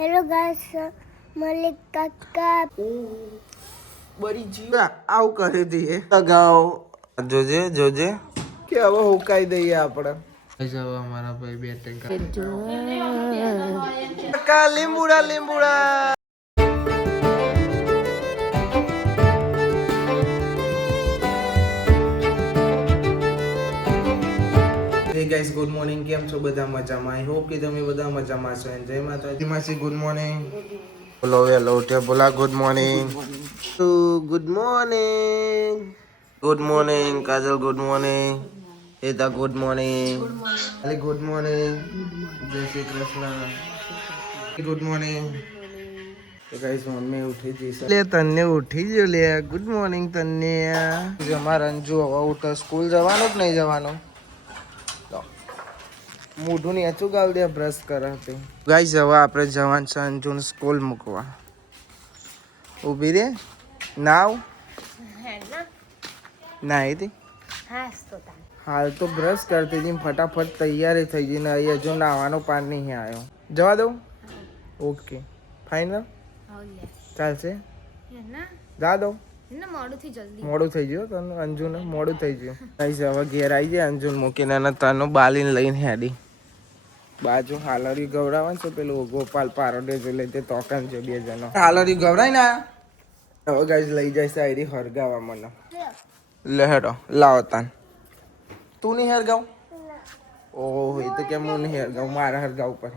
Hello guys, Malik Kakak. બરી જી આવું કરી દઈએ અગાઉ જોજે જોજે કે હવે હુકાઈ દઈએ આપણે અમારા ભાઈ બેટિંગ કાકા લીંબુડા લીંબુડા Hey guys, good morning. કેમ છો બધા મજામાં? આઈ હોપ કે તમે બધા મજામાં છો. જય માતાજી માસી, ગુડ મોર્નિંગ. બોલો વેલો ઉઠ્યા બોલા good morning. Good morning. Good morning Kajal, good morning. Heta good morning. Ali good morning. જય શ્રી કૃષ્ણ. Good morning. તો ગાઈસ મમ્મી ઉઠી જઈ લે તને ઉઠી ગયો લે. ગુડ મોર્નિંગ તને. અમારા અંજુ હવે ઉઠે સ્કૂલ જવાનું કે નહીં જવાનું? મોઢું ની અચું ગાલ દે બ્રશ કરે તે ગાઈસ હવે આપણે જવાન છે અંજુન સ્કૂલ મૂકવા. ઊભી રે નાવ નાઈ હતી હાલ તો બ્રશ કરતી હતી ફટાફટ તૈયારી થઈ ગઈ ને અહીં હજુ નાવાનો પાન નહીં આવ્યો. જવા દઉં? ઓકે ફાઇનલ ચાલશે જા દઉં. મોડું થઈ ગયું તને અંજુને મોડું થઈ ગયું. ગાઈસ હવે ઘેર આવી જાય અંજુન મૂકીને અને તનું બાલીને લઈને હેડી બાજુ હાલરી ગવડાવવાનું છે પેલું ગોપાલ પારોડે જો લઈ તે તોકન છે બે જણો હાલરી ગવડાઈ ને હવે ગાઈસ લઈ જાય સાયરી હરગાવા મને લે હેડો લાવો તાન તું નહીં હરગાવ ઓહો એ તો કેમ હું નહીં હરગાવ મારા હરગાવ પર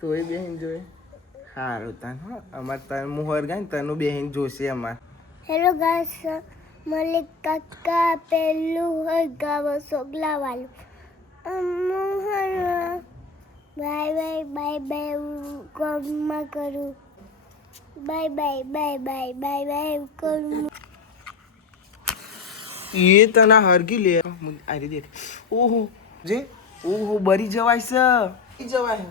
તું એ બેહીન જોઈ સારું તાન હા અમારે તને હું હરગાય ને તનું બેહીન જોશે અમારે. Hello guys, Malik Kakak પેલું હરગાવો સોગલા વાળું. બાય બાય બાય બાય કોમમાં કરું. Bye bye bye bye bye bye કરું. એ તને હરગી લે આરી દે. ઓહો જે ઓહો બરી જવાય છે જવાય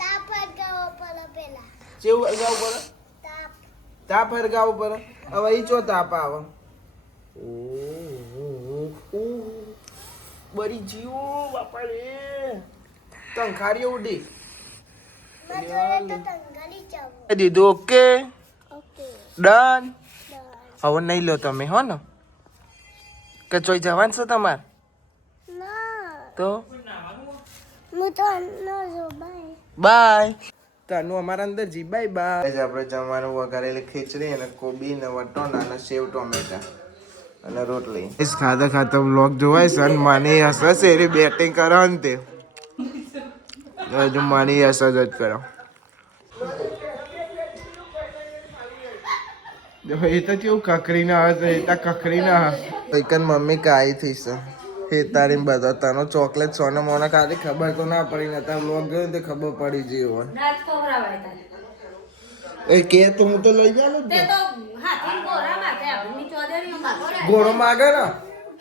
તાપ હરગાવો પડે પેલા. જેવું હરગાવ પર તાપ તાપ હરગાવ પર હવે ઈ ચો તાપ આવે. બરી જીવો બાપા રે તંખારી ઉડી દીધું. Okay done. હવે નહીં લો તમે હો ને કે ચોઈ જવાનું છે તમારે તો બાય તાનું અમારા અંદર જી બાય બાય. આપણે જમવાનું વઘારેલી ખીચડી અને કોબી ને વટોણા અને સેવ ટોમેટા અને રોટલી. ખાતા ખાતા વ્લોગ જોવાય છે અને માની હશે શેરી બેટિંગ કરો ને તે હજુ માની હશે જ કરો. એ તો કેવું કકરી ના હશે એ તો કકરી ના હશે મમ્મી કાઈ થઈ છે હે તારી બધા તનો ચોકલેટ સોને મોને ખાલી ખબર તો ના પડી ને તાર વ્લોગ ગયો ને તે ખબર પડી ગઈ હોય. એ કે તો હું તો લઈ જાવ ને ગોળો માગે ને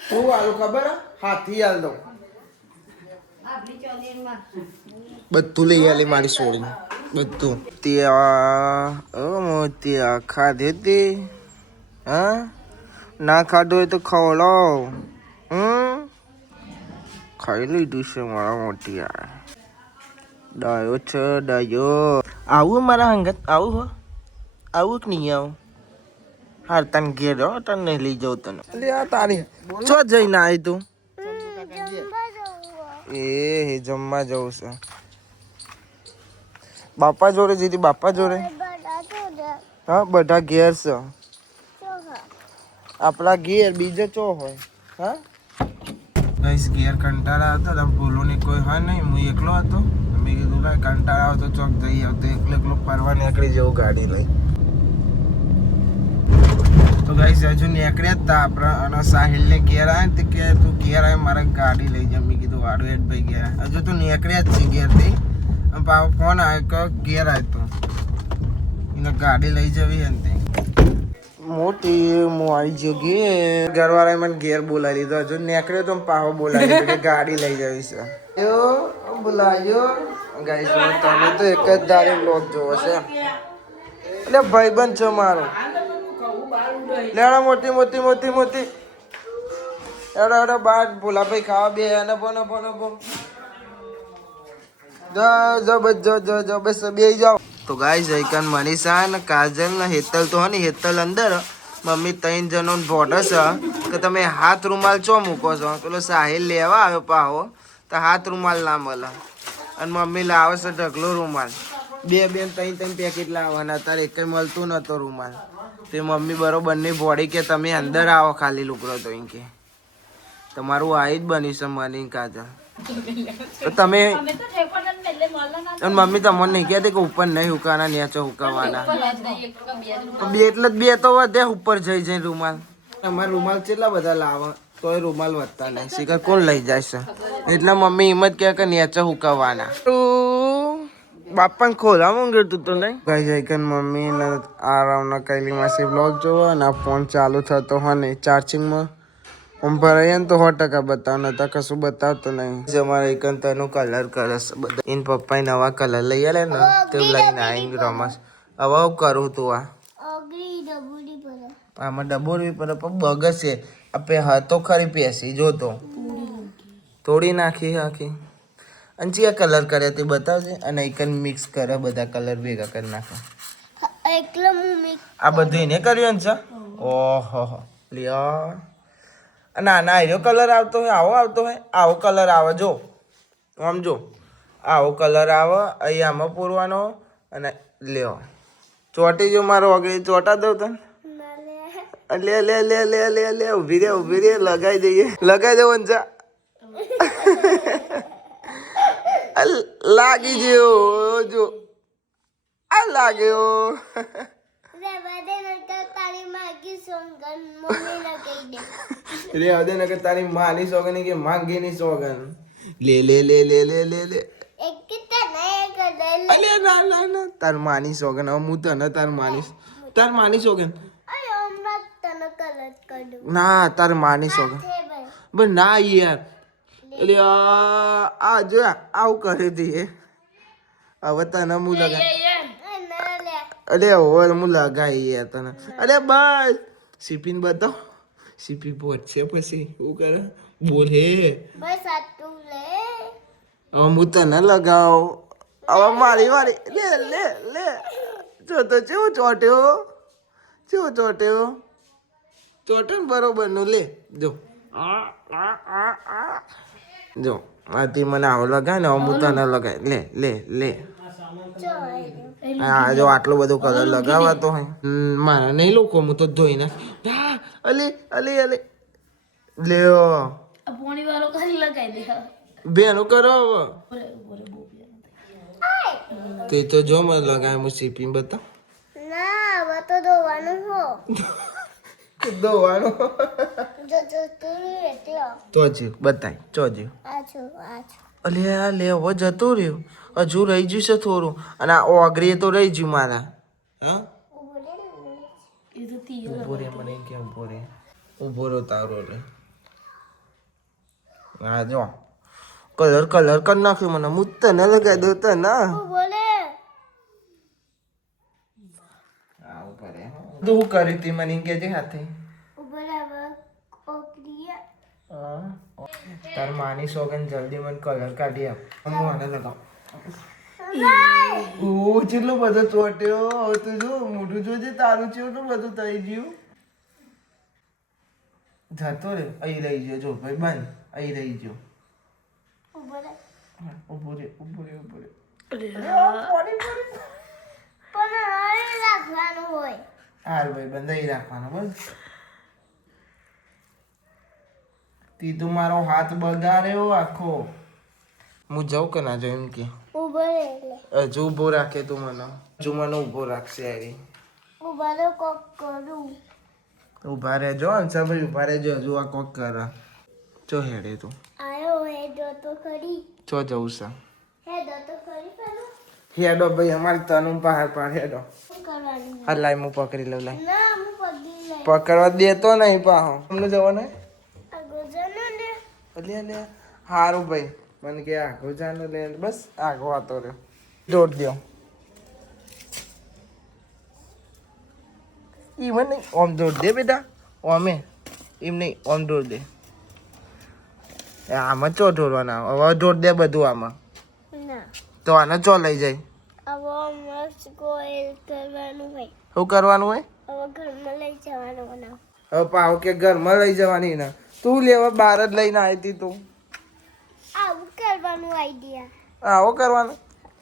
હું આલું ખબર હાથી હાલ દઉં બધું લઈ આલી મારી સોળી બધું ત્યાં ખાધે તે હા ના ખાધું હોય તો ખવડાવ. ખાઈ લીધું છે મારા મોટી યાર ડાયો છે ડાયો. આવું મારા હંગત આવું હો આવું કે નહીં આવું હાર તને ઘેર હો તને નહીં લઈ જાઉં તને લે આ તારી ચો જઈને આવી તું એ જમવા જવું છે બાપા જોડે જીતી બાપા જોડે હા બધા ઘેર છે આપણા ઘેર બીજો ચો હોય હા ગઈસ ઘેર કંટાળા હતા તો ભૂલું ની કોઈ હા નહીં હું એકલો હતો મેં કીધું ના કંટાળા આવતો ચોક જઈ આવતો એકલો એકલો ફરવા નીકળી જવું ગાડી લઈ. તો ગાઈસ હજુ નીકળ્યા જ તા આપણા અને સાહિલ ને ઘેર આવે ને કે તું ઘેર આવે મારે ગાડી લઈ જા. મેં કીધું વાડું હેડ ભાઈ ઘેર હજુ તો નીકળ્યા જ છે ઘેરથી ફોન આવ્યો કે ઘેર આવે તો એને ગાડી લઈ જવી હતી મોટી હું આવી ગયો ઘેર ઘરવાળાએ મને ઘેર બોલાવી લીધો હજુ નીકળ્યો તો પાહો બોલાવી લીધો કે ગાડી લઈ જવી છે એવો બોલાવ્યો. ગાઈસ તમે તો એક જ ધારે બ્લોગ જોવો છે એટલે ભાઈબંધ છે મારો લેડા મોટી મોટી મોટી મોટી એડા એડા બાર ભોલા ભાઈ ખાવા બે અને બોનો બોનો બો જો બસ બે જાઓ. તો ગાઈસ જયકન મનીષા ને કાજલ ને હેતલ તો હે હેતલ અંદર મમ્મી 3 જણો બોર્ડર છે કે તમે હાથ રૂમાલ ચો મૂકો છો. પેલો સાહિલ લેવા આવ્યો પાહો તો હાથ રૂમાલ ના મળે અને મમ્મી લાવે છે ઢગલો રૂમાલ. 2 બેન 3 પેકેટ લાવવાના અત્યારે એક મળતું નતો રૂમાલ. તે મમ્મી બરોબરની બોડી કે તમે અંદર આવો ખાલી લુકડો તો એમ કે તમારું આ જ બની છે મની કાજલ. તો તમે અને મમ્મી તમને નહીં કહેતી કે ઉપર નહીં હુકાના નેચે હુકાવાના. બે એટલે જ 2 તો વધે ઉપર જઈ રૂમાલ. અમારા રૂમાલ કેટલા બધા લાવે તોય રૂમાલ વધતા નહીં. શિખર કોણ લઈ જાય છે એટલે મમ્મી એમ જ કહે કે નેચે હુકાવાના. બાપાને ખોલા માંગ્યું તું તો નહીં કઈ જાય કે મમ્મી આરામના કૈલી માસી બ્લોગ જોવો અને આ ફોન ચાલુ થતો હોય ને ચાર્જિંગમાં આમ ભરાઈએ ને તો 100% બતાવ નતા કશું બતાવતો નહીં. અમારે એકંતરનું કલર કરે છે બધા. એને પપ્પાએ નવા કલર લઈ આલે ને તે લઈને આવી રમસ. હવે હું કરું તું આમાં ડબોરી પર બગસ છે આપે હતો ખરી પેસી જોતો તોડી નાખી આખી. અને ચિયા કલર કરે તે બતાવજે અને એકન મિક્સ કરે બધા કલર ભેગા કરી નાખે. આ બધું એને કર્યું ને છે. ઓહો લ્યો ના ના એનો કલર આવતો હોય આવો આવતો હોય આવો કલર આવે જો આમ જો આવો કલર આવે અહીં આમાં પૂરવાનો અને લ્યો ચોટી જો મારો આગળ ચોટા દઉં તને લે લે લે લે લે લે ઉભી રે લગાઈ દે વંચા લાગી ગયો જો આ લાગ્યો. રે તારી માની સોગન કે માંગીની સોગન લે લે લે લે લે લે લે અલે ના તાર માની સોગન હું તને તાર માની સોગન ના તાર માની સોગન બસ ના યાર એટલે આ જો આવું કરી દઈએ હવે તને હું લગાય અરે ઓર હું લગાઈ યાર તને અરે બસ સીપીને બતાવ સીપી પહોંચશે પછી શું કરે બોલ હે બસ આટલું લે હવે હું તને લગાવ હવે મારી લે લે લે જો તો કેવું ચોટ્યો ચોટે ને બરોબર નું લે જો જો આથી મને આવો લગાય ને હું તને લગાય લે લે લે હા જો આટલો બધો કલર લગાવાતો હોય મારા નહીં લોકો હું તો ધોઈ ના અલે લ્યો બેનો કરો તે તો જો મને લગાય હું સીપી બતા ધોવાનું ચોજ્યું બતાય ચોજ્યું અલે લે હવે જતું રહ્યું હજુ રહી ગયું છે થોડું અને આ ઓગરી તો રહી ગયું મારા હા ઉભો રે મને કે ઉભો રો તારો રે હા જો કલર કરી નાખ્યું મને હું તને લગાવી દઉં તને તું કરી તી મને કેજે હાથે તાર માની સોગન જલ્દી મને કલર કાઢી આપ હું આને લગાવ કેટલું બધું ચોટ્યો તું જો મોઢું જોજે તારું કેટલું બધું થઈ ગયું જતો રે અહીં રહી ગયો જો ભાઈ બંધ અહીં રહી ગયો ઉભો રે હાર ભાઈ બંધ રાખવાનો બસ તી તું મારો હાથ બગાડ્યો આખો હું જાઉં કે ના જાઉં એમ કે હજુ ઉભો રાખે તું મને ઉભો રાખશે યારી ઉભા રહેજો અંશા ભાઈ ઉભા રહેજો હજુ આ કોક કરે ચો હેડે તું ચો જવું છે હેડો ભાઈ અમારે તનું પહાડ હેડો હા લાઈ હું પકડી લઉં લાઈ પકડવા દેતો નહીં પાહો તમને જવાને લે હારું ભાઈ મને કે આગો જાનો લે બસ આગો આતો રહ્યો દોડ દો ઈ મને ઓમ દોડ દે બેટા ઓમે એમ નહીં ઓમ દોડ દે આમાં ચો દોડવાના હવે દોડ દે બધું આમાં તો આને ચો લઈ જાય. હવે મસ્ત ગોળ કરવાનું હોય. શું કરવાનું હોય? હવે ઘરમાં લઈ જવાનું બનાવ. હવે પાવ કે ઘરમાં લઈ જવાની ને તું લેવા બહાર જ લઈને આવી હતી તું. આવું કરવાનું આઈડિયા. આવો કરવાનો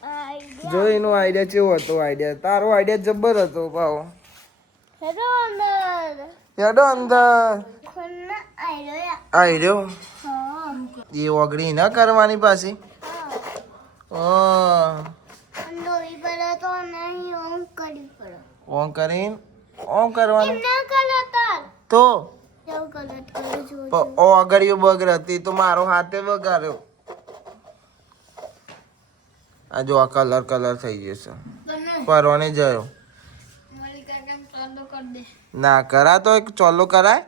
આઈડિયા જો એનો આઈડિયા કેવો હતો. આઈડિયા તારો આઈડિયા જબ્બર હતો પાવ. હેડો અંદર. હેડો અંદર. ખોલના આઈડિયા. આઈ રહ્યો હા. એ ઓગળી ના કરવાની પાછી. હા. લોહી પડે તો નહીં ઓમ કરી પડે. ઓમ કરીને ઓમ કરવાનું ના કલર તાર. તો કેવું કલર કરું છું. ઓગળીઓ બગર હતી તો મારો હાથે વગાડ્યો. આ જો આ કલર થઈ ગયો છે. પરવાને ગયો ના કરા તો એક ચોલો કરાય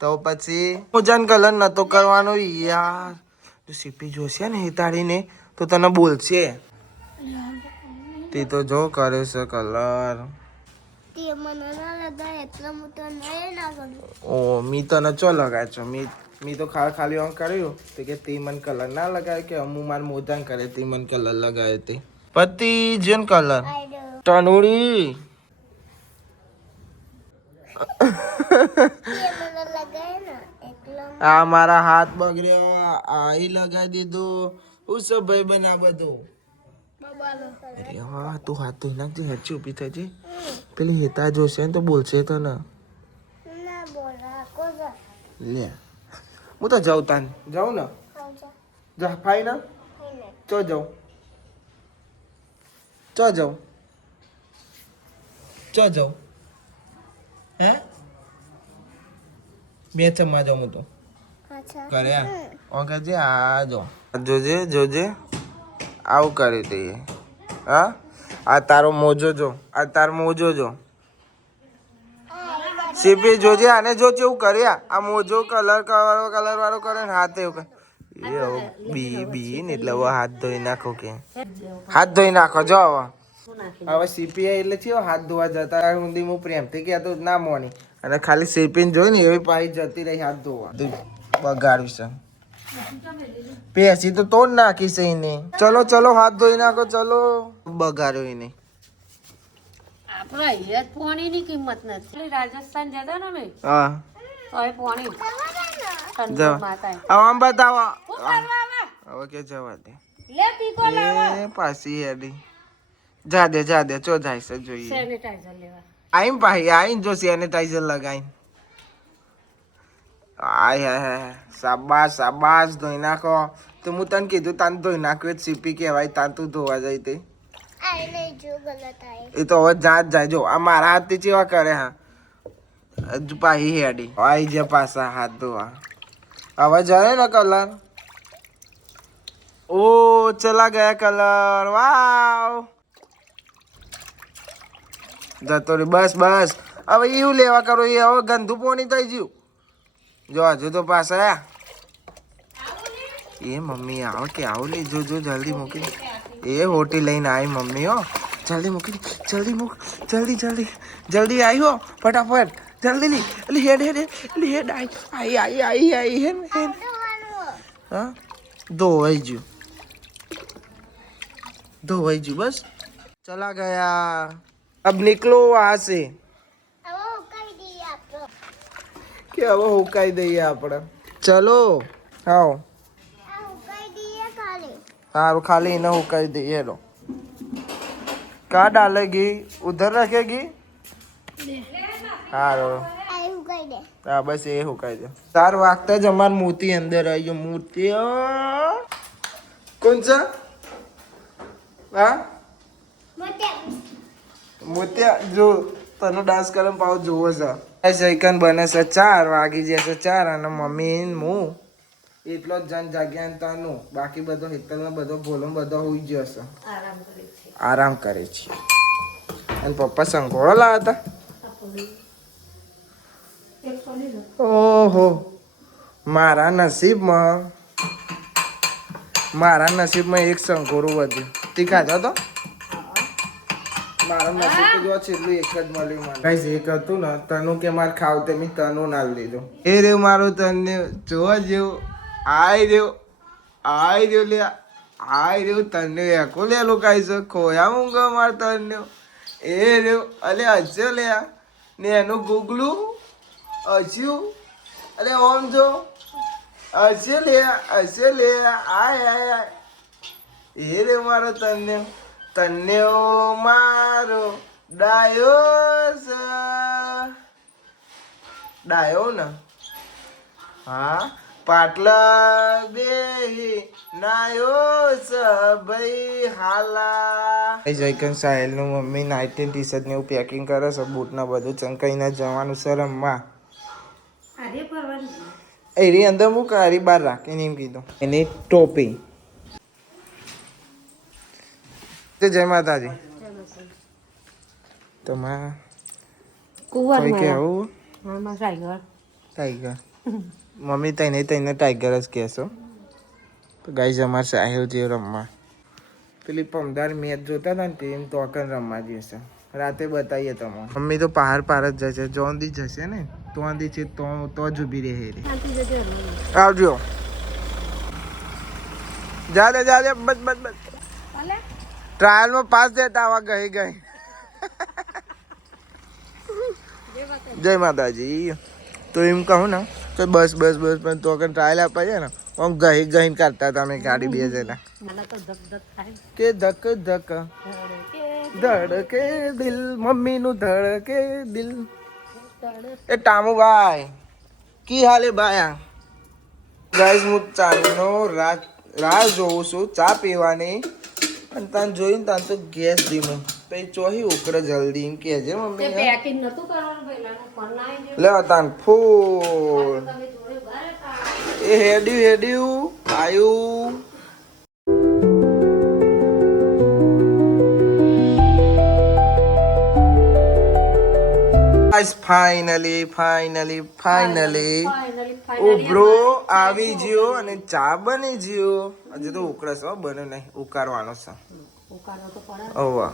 તો પછી પૂજન કલર નતો કરવાનો યાર. જો સીપી જોશે ને હિતાડીને તો તને બોલશે. તે તો જો કરે છે કલર. તે મને ના લગાય એટલે હું તો નહીં ના કરું. ઓ મી તને ચો લગાય છો. મી તો ખાલી ઓન કર્યું તે કે તે મન કલર ના લગાય કે અમુ માર મોજાન કરે તે મન કલર લગાય તે પતિ જેન કલર ટનોડી. મને લગાય ને એટલે આ મારા હાથ બગડ્યો આ લગાઈ દીધું. હું સબ ભાઈ બના બધું. હા તું હાથ ધોઈ નાખજે. હેચી ઊભી થઈ જઈ. પેલી હેતા જોશે ને તો બોલશે તો ને. ના બોલા કોઝા. લે હું તો જાઉં તાન જાઉં ને. જા ફાઈ ના ચો જાઉં હે બે ચમા જાઉં હું તો અચ્છા. કર્યા ઓકે જે આ જોજે આવું કરી દઈએ. હા આ તારો મોજો જો. આ તારો મોજો જો. સીપી જોજે આને જો કેવું કર્યા. આ મોજો કલર વાળો કરે ને હાથ એવું બી ને એટલે હવે હાથ ધોઈ નાખો કે હાથ ધોઈ નાખો જો હવે સીપી એટલે છે હાથ ધોવા જતા ઊંધી હું પ્રેમથી કહેતો ના મોની અને ખાલી સીપીને જોઈ ને એવી પાઈ જતી રહી હાથ ધોવા બગાડ્યું છે. પેસી તો તોડ નાખીશ એને. ચલો હાથ ધોઈ નાખો ચલો. બગાડ્યો એને. આપણે અહીંયા પાણીની કિંમત નથી. રાજસ્થાન જતા ને અમે હા હવે પાણી જાવ આમ બતાવો. શું કરવા આવે? હવે કે જવા દે લે પીકો લાવો. એ પાછી હેડી જા દે ચો જાય છે જોઈએ. સેનિટાઈઝર લેવા આઈમ પાહી આઈન જો સેનિટાઈઝર લગાઈન આય હે શાબાશ ધોઈ નાખો. તો હું તને કીધું તાન ધોઈ નાખ્યું સીપી કહેવાય તાન તું ધોવા જાય તે. આઈ નહીં જો ગલત આય. એ તો હવે જાય જો આ મારા હાથથી ચેવા કરે. હા હજુ પાહી હેડી આઈ જે પાછા હાથ ધોવા. હવે જાય ને કલર. ઓ ચલા ગયા કલર. વાવ જતો રે. બસ હવે એવું લેવા કરો. એ હવે ગંદુ પોણી થઈ ગયું. જો હજુ તો પાછા એ મમ્મી આવો કે આવો લે. જો જલ્દી મૂકી. એ હોટી લઈને આવી મમ્મી હો. જલ્દી મૂકી જલ્દી આવી હો ફટાફટ જલ્દી લી. એટલે હેડ આઈ હે હા ધોવાઈ ગયું બસ. ચલા ગયા. अब निकलो वहां से. હવે ઉકાઈ દઈએ આપણે. કે હવે હુકાઈ દઈએ આપણે. ચલો આવો. આ ઉકાઈ દઈએ ખાલી. સારું ખાલી એને હુકાઈ દઈએ. હેલો કા ડાલેગી ઉધર રખેગી. સારું આ ઉકાઈ દે. હા બસ એ હુકાઈ દે. 4 વાગતા જ અમાર મોતી અંદર આવી ગયો. મોતી કોણ છે? હા મોતિયા જો તને ડાન્સ કરે પાવ જોવો છે. સૈકન બને છે 4 વાગી જશે 4 અને મમ્મી હું એટલો જ જન જાગ્યા ને તનું બાકી બધો હિતલ બધો ભોલો બધો હોઈ ગયો છે. આરામ કરે છે. અને પપ્પા સંઘોળો લાવ્યા હતા. ઓહો મારા નસીબમાં એક સંઘોરો વધ્યું. તી ખાધો તો મારા નસીબ તો જો છેલ્લું એક જ મળ્યું મને. ગાઈસ એક હતું ને તનું કે માર ખાવ તે મેં તનું ના લીધું. એ રે મારું તને જોવા જેવું આઈ રહ્યો લે આ રહ્યું તને એકો લેલું કાઈ છે ખોયા મૂંગો માર તને એ રહ્યું અલે હસ્યો લે ને એનું ગુગલું હસ્યું અલે ઓમ જો હસ્યો લે આય આય એ રે મારો તને મારો ડાયો ને હા પાટલા બેહી નાયો સબઈ હાલા જયકન સાહેલ નું મમ્મી નાઇટી ટી શર્ટ ને એવું પેકિંગ કરે છે બૂટ ને બધું ચંકાઈને જવાનું છે રમવા એની અંદર હું કારી બહાર રાખીને એમ કીધું એની ટોપી જય માતાજી તમારા કોઈ કેવું ટાઈગર મમ્મી તઈને ટાઈગર જ કહેશો તો ગાઈઝ અમારે સાહેલ જે રમવા પેલી પમદાર મેચ જોતા હતા ને તે એમ તોકન રમવા જશે રાતે બતાવીએ તમે મમ્મી તો પહાડ પાર જ જશે જોંદી જશે ને તોંદી છે તો જ ઊભી રહે આવજો જા દે બસ ટ્રાયલમાં પાસ દેતા આવા ગઈ જય માતાજી તો એમ કહું ને તો બસ પણ તો અગર ટ્રાયલ આપવા જાય ને આમ ગઈ કરતા હતા અમે ગાડી બે જણા કે ધક ધડકે દિલ મમ્મીનું ધડકે દિલ એ ટામુભાઈ કી હાલે બાયા ગાઈસ હું ચાનો રાહ જોઉં છું ચા પીવાની અને તાન જોઈને તાન તો ગેસ ધીમો પછી ચોહી ઉકળે જલ્દી એમ કહેજે મમ્મી લે તાન ફૂલ એ હેડ્યું આયું ફાઇનલી ઉભરો આવી ગયો અને ચા બની ગયો હજુ તો ઉકળસ બને નહીં ઉકાળવાનો છે ઓવા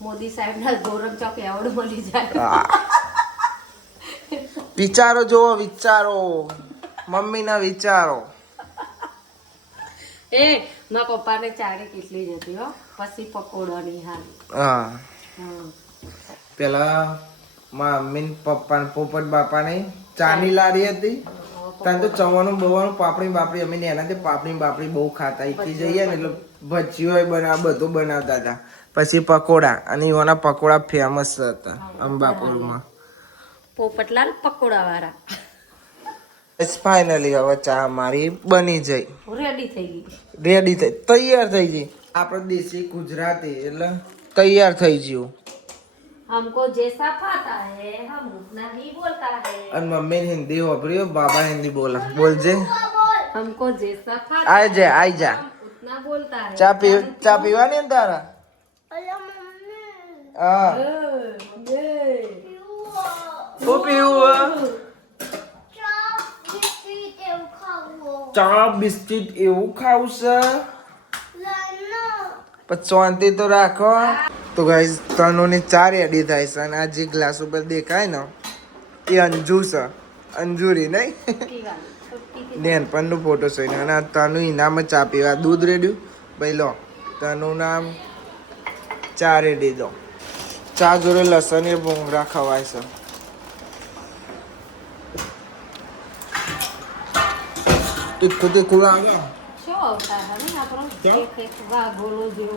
મોદી સાહેબ ના ગૌરવ ચોક એવોર્ડ મળી જાય વિચારો મમ્મી ના વિચારો એ મારા પપ્પાને ચારે કેટલી જતી હો પછી પકોડોની હાલ હા પેલા મમ્મી પપ્પા પોપટ બાપાને ચાની લારી હતી ત્યાં તો ચવાનું બવાનું પાપડી અમે એનાથી પાપડી બહુ ખાતા ઈકી જઈએ ને એટલે ભજીયો બધું બનાવતા હતા પછી પકોડા અને એવાના પકોડા ફેમસ હતા અંબાપુરમાં પોપટલાલ પકોડા વાળા ફાઇનલી હવે ચા મારી બની જઈ રેડી થઈ તૈયાર થઈ ગઈ આપણે દેશી ગુજરાતી એટલે તૈયાર થઈ ગયું हमको जैसा खाता है हम उतना ही बोलता है और मम्मी हिंदी वापरी बाबा हिंदी बोला बोलजे हमको जैसा खाता आई जा उतना बोलता है चा पीवानी तारा हाँ वो पीવું ચા બિસ્કિટ એવું ખાવું છે પછી શાંતિ તો રાખો તો ગાઈસ તનોની ચાર રેડી થાય છે અને આ જે ગ્લાસ ઉપર દેખાય ને એ અંજુ છે અંજુરી નહીં નેનપણનો ફોટો છે અને આ તનુ ઇનામ ચા પીવા દૂધ રેડ્યું ભાઈ લો તનું નામ ચા રેડી દો ચા જોડે લસણ એ ભૂંગળા ખવાય છે તીખું લાગે શું આવતા હવે આપણો એક વા ગોળો જેવો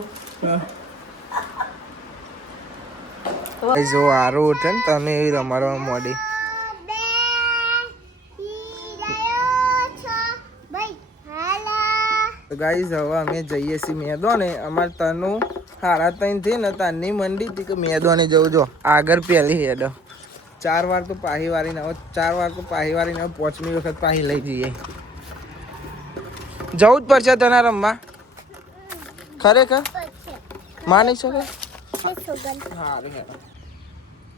જો આરો ઉઠે ને તમે એવી રમાડવા મોડી ગાઈઝ હવે અમે જઈએ છીએ મેદોને અમારે તનું 3:30 થી ને તારની મંડી હતી કે મેદોને જવું જો આગળ પહેલી હેડ 4 વાર તો પાહી વારીને હવે 4 વાર તો પાહી વારીને હવે 5મી વખત પાહી લઈ જઈએ જવું જ પડશે તને રમવા ખરેખર માની શકે સારું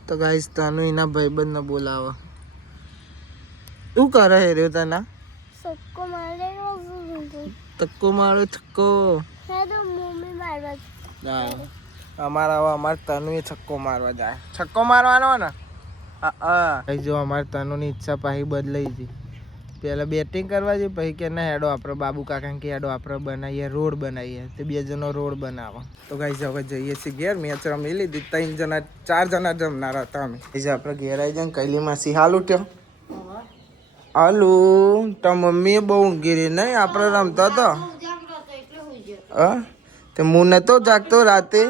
તો ગાઈસ તનું એના ભાઈબંધને બોલાવો શું કરે હે રહ્યો તના તક્કો મારો છક્કો અમારે તનુ એ છક્કો મારવા જાય છક્કો મારવાનો ને જો અમારે તનુની ઈચ્છા પાહી બદલાઈ ગઈ પહેલાં બેટિંગ કરવા જઈએ પછી કે ના હેડો આપણે બાબુ કાકા કે હેડો આપણે બનાવીએ રોડ બનાવીએ તે 2 જણો રોડ બનાવો તો ગાઈઝ હવે જઈએ છીએ ઘેર મેચ રમી લીધી 3 જણા 4 જણા જમનાર હતા અમે ગાઈઝ આપણે ઘેર આવી જાય કૈલી માસી હાલ ઉઠ્યો હાલુ તો મમ્મીએ બહુ ઊંઘી રહી નહીં આપણે રમતા તો હા તે હું નતો જાગતો રાતે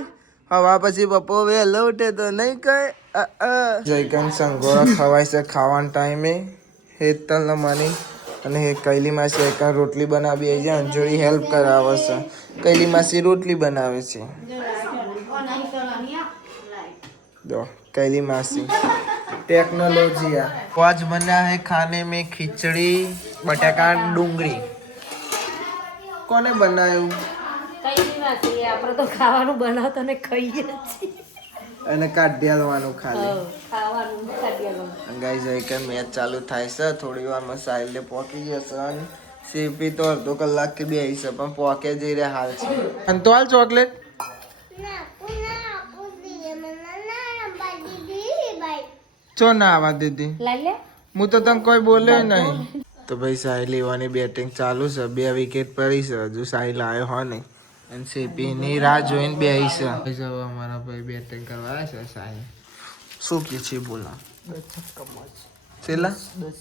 હવા પછી બપો વહેલો ઉઠે તો નહીં કહે જયકન સંગોરા ખવાય છે ખાવાના ટાઈમે હેતલ માની અને હે કૈલી માસી એકા રોટલી બનાવી આવી જાય અંજોરી હેલ્પ કરાવે છે કૈલી માસી રોટલી બનાવે છે दो कैली मासी टेक्नोलॉजी आज बना है खाने में खिचड़ी बटाका डूंगरी કોને બનાવ્યું કઈ નથી આપણે તો ખાવાનું બનાવતા ને ખાઈએ છીએ અને કાઢ્યાલવાનું ખાલી ખાવાનું કાઢ્યાલવાનું ગાઈઝ એક મેચ ચાલુ થાય છે થોડી વારમાં સાઈલે પહોંચી જશે અને સીપી તો અડધો કલાક કે બેસી છે પણ પહોંચે જઈ રહ્યા હાલ છે અને તો હાલ ચોકલેટ ચો ના આવા દીધી હું તો તને કોઈ બોલે નહીં તો ભાઈ સાહિલ લેવાની બેટિંગ ચાલુ છે 2 વિકેટ પડી છે હજુ સાહિલ આવ્યો હો નહીં અને સીપીની રાહ જોઈને બેસી છે હવે અમારા ભાઈ બેટિંગ કરવા આવ્યા છે સાહિલ શું કે છે બોલા 10 છક્કા છેલ્લા 10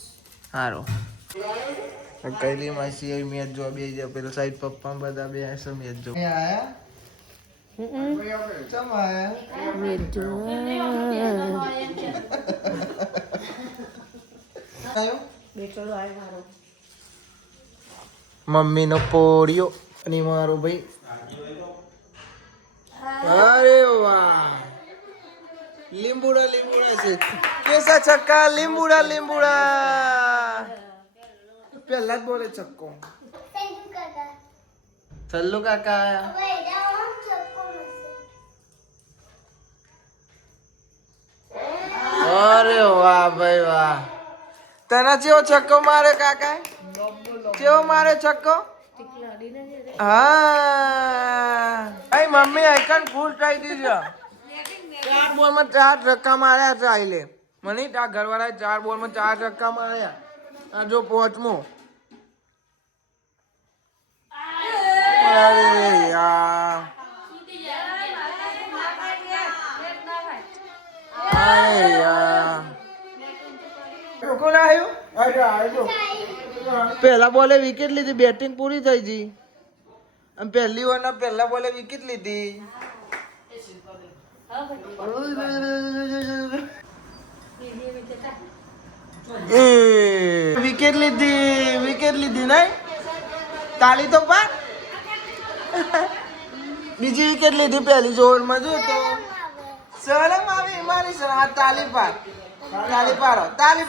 સારો કૈલી માસી એ મેચ જોવા બે જાય પેલા સાઈડ પપ્પા બધા બે છે મેચ જો આયા ચમ આયા મમ્મી નો પોડિયો અને મારો ભાઈ અરે વાહ લીંબુડા લીંબુડા છે કેસા છક્કા લીંબુડા લીંબુડા પહેલા જ બોલે છક્કો સલ્લુ કાકા આયા અરે વાહ ભાઈ વાહ તને ચેવો છક્કો મારે કાકા ચેવો મારે છક્કો હા ભાઈ મમ્મી આઈકન ફૂલ ટ્રાઈ દીધો 4 બોલમાં 4 છક્કા માર્યા છે આઈલે મને આ ઘરવાળાએ 4 બોલમાં 4 છક્કા માર્યા આ જો 5મો અરે યાર અરે યાર કોણ આવ્યું અરે આવ્યો પહેલા બોલે વિકેટ લીધી બેટિંગ પૂરી થઈ ગઈ અને પહેલી ઓવરના પહેલા બોલે વિકેટ લીધી વિકેટ લીધી નહીં તાળી તો પાડ બીજી વિકેટ લીધી પહેલી ઓવરમાં જો તો શરમ આવી મારી સર આ તાળી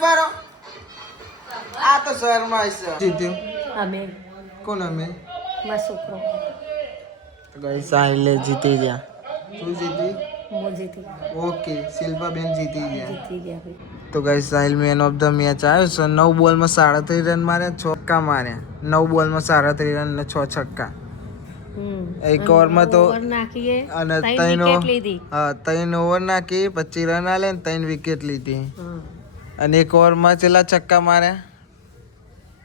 પાડો આ તો શર્મા છે જીત્યું અમે કોણ અમે મારો છોકરો ગઈ સાહિલે જીતી ગયા તું જીતી હું જીતી ઓકે શિલ્પાબેન જીતી ગયા ભાઈ તો ગઈ Sahil man of the match આવ્યો છે 9 બોલમાં 37 રન માર્યા 6 છક્કા માર્યા 9 બોલમાં 37 રન અને 6 છક્કા એક ઓવરમાં તો અને 3 ઓવર નાખી 25 રન આલે ને 3 વિકેટ લીધી અને એક ઓવરમાં છેલ્લા છક્કા માર્યા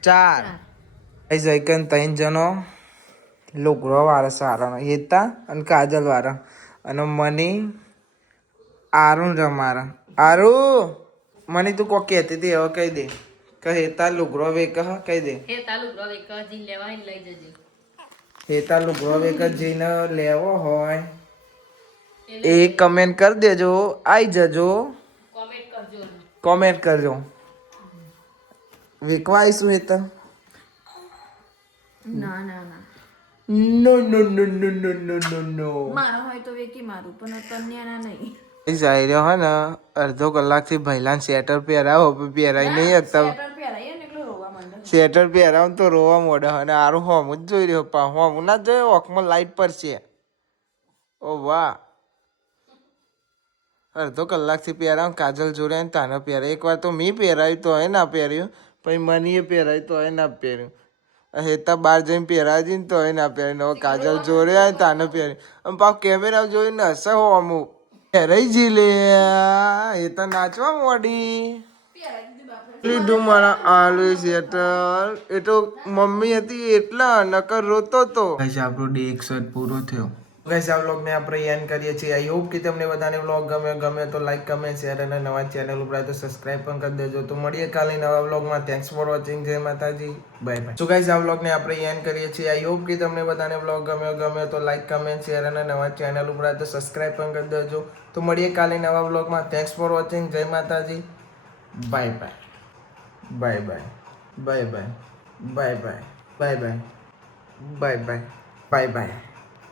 4 જયકન 3 જણો લોગરો વાળા સારા હેતા અને કાજલ વાળા અને મની આરુણ રમારા આરુ મની તું કોક કહેતી હતી હવે કહી દે કે હેતા લુગરો વેક કહી દે હેતા લુગરો વેક જઈને લેવો હોય એ કમેન્ટ કરી દેજો આઈ જજો કોમેન્ટ કરજો વેકવા આવીશું હેતા ના ના ના નો નો નો નો નો નો નો નો મારા હોય તો વેકી મારું પણ કન્યાના નહીં જાય રહ્યો હે ને અડધો કલાકથી ભૈલાન સ્વેટર પહેરાવો પહેરાઈ નહીં શકતા સ્વેટર પહેરાવ તો રોવા મોડે અને આરું હોમ જ જોઈ રહ્યો પા હોમ ના જોયો ઓખમાં લાઈટ પર છે ઓ વાહ અડધો કલાકથી પહેરાવ કાજલ જોડે તાને પહેરાય એકવાર તો મેં પહેરાવ્યું તો ના પહેર્યું પછી મનીએ પહેરાવ્યું તો ના પહેર્યું હેતા બહાર જઈને પહેરાવી ને તો ના પહેર્યું હવે કાજલ જોડે આવે તાને પહેર્યું આમ પાછું કેમેરા જોઈને હશે હો અમુક પહેરાઈ જી લે એ તો નાચવા મોડી લીધું મારા આલુ સેટર. એ તો મમ્મી હતી એટલા નકર રોતો તો. ગાઈસ આપણો ડે 61 પૂરો થયો. ગાઈસ આ વ્લોગને આપણે એન્ડ કરીએ છીએ. આઈ હોપ કે તમને બધાને વ્લોગ ગમે તો લાઈક કમેન્ટ શેર અને નવા ચેનલ ઉપર તો સબસ્ક્રાઇબ પણ કરી દેજો. તો મળીએ કાલે નવા વ્લોગમાં. Thanks for watching. જય માતાજી. Bye bye. સો ગાઈસ આ વ્લોગને આપણે એન્ડ કરીએ છીએ. આઈ હોપ કે તમને બધાને વ્લોગ ગમે તો લાઈક કમેન્ટ શેર અને નવા ચેનલ ઉપર તો સબસ્ક્રાઇબ પણ કરી દેજો. તો મળીએ કાલે નવા વ્લોગમાં. Thanks for watching. જય માતાજી. Bye bye. Bye bye. Bye bye. Bye bye. Bye bye. Bye bye. Bye bye.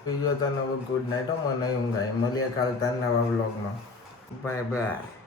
બીજો તો નવો ગુડ નાઇટ. મને ઊંઘ આવી. મળીએ કાલે તાર નવા વ્લોગમાં. Bye bye.